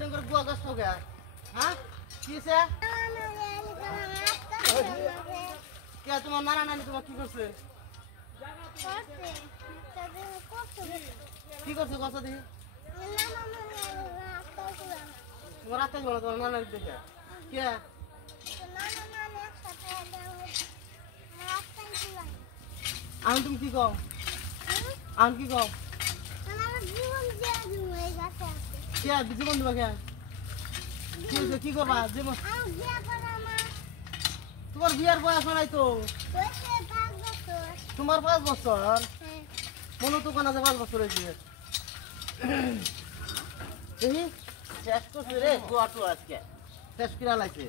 तुम बुआ गस्त हो गया हाँ किसे क्या तुम्हारा नाना नानी तुम्हारा की करছে কি করছে কথা দেখি তোমার রাতে বলো তোমার নানা দেখে কে আমি তুমি কি কও আমি কি কও কে জীবন দেবা কে কি করবা জীবন তোমার বিয়ার বয়স নাই তো তোমার 5 বছর মনে তো কোন আছে 5 বছর হয়েছে এই শেষ করছে রে গোয়াটো আজকে শেষ কিরা লাইছে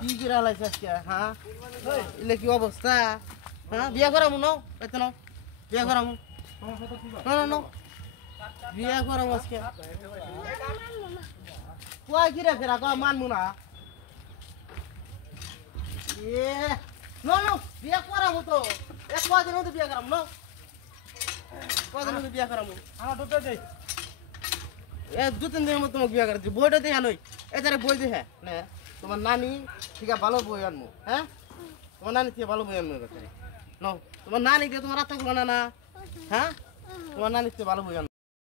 কি কিরা লাইছে আজকে হ্যাঁ এলে কি অবস্থা হ্যাঁ বিয়া করামু নাও এত নাও বিয়া করামু না না না বিয়া করামু আজকে কয় কিরা ফেরা কয় মানমু না এ নো নো বিয়া করামু তো এক কয়দিন হতে বিয়া করামু না কয়দিন হতে বিয়া করামু আমার দুটো দেই এ 2-3 দিনের মধ্যে তোমাকে বিয়া করে দিই বইটা দেই আনই এটারে বই দে হ্যাঁ না তোমার নানি ঠিক ভালো বই আনমু হ্যাঁ তোমার নানি থেকে ভালো বই আনমু এবারে নাও তোমার নানি কে তোমার রাতে গুলো না না হ্যাঁ তোমার নানি থেকে ভালো বই আনমু